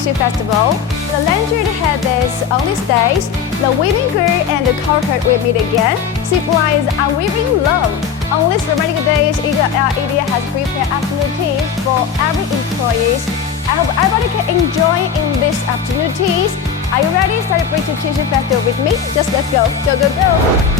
Tissue Festival. The Lantern had this on these days. The weaving girl and the corporate will meet again, symbolize unwavering love. On these romantic days, Eagle LED has prepared afternoon tea for every employee. I hope everybody can enjoy in these afternoon teas. Are you ready to celebrate the Tissue Festival with me? Just let's go. Go, go, go.